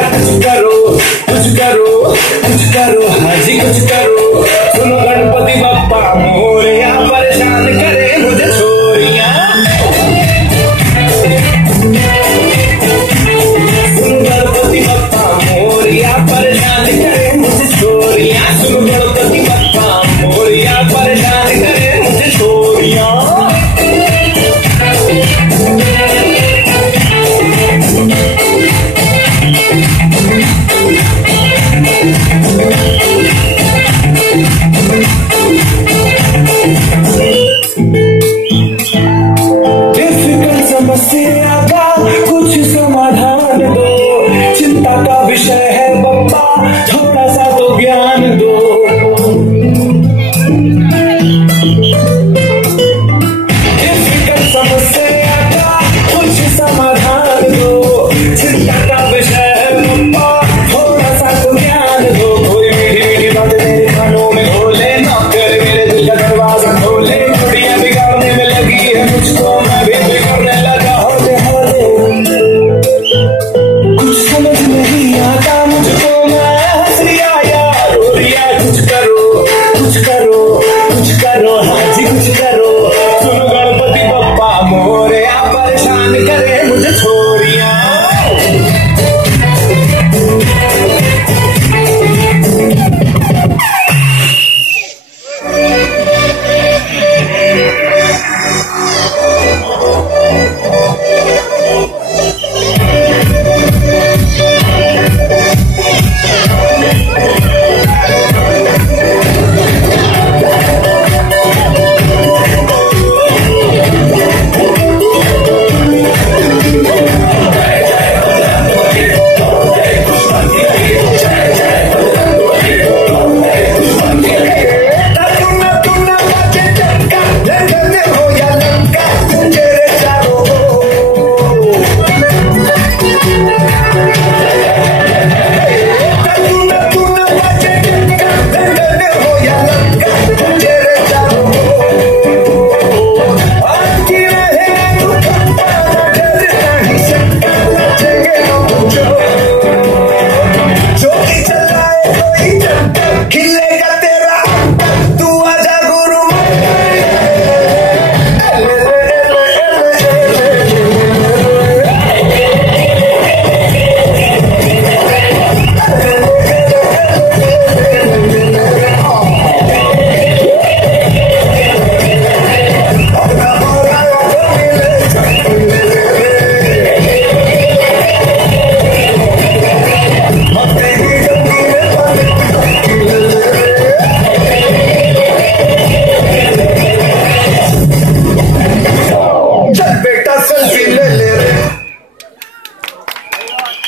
कुछ करो कुछ करो कुछ करो, हाँ जी कुछ करो। सुनो गणपति बप्पा मोरया, परेशान करे मुझे छोरियां। सुनो गणपति बप्पा मोरया, परेशान करे मुझे छोरियां। सुनो गणपति बप्पा मोरया, परेशान करे मुझे छोरियां। समस्या का कुछ समाधान दो, चिंता का विषय है बप्पा, थोड़ा सा तो ज्ञान दो। समस्या का कुछ समाधान दो, चिंता का विषय है बप्पा, थोड़ा सा तो ज्ञान दो। कोई मीठी मीठी बातें मेरे कानों में घोले, नौकर मेरे दिल का दरवाजा खोले। कुड़िया बिगाड़ने में लगी है मुझको, मैं भी बिगड़ने लगा होते होते। कुछ समझ नहीं आता मुझको, मैं हंस रिया या रो रिया। कुछ करो कुछ करो कुछ करो, हाँ जी कुछ करो।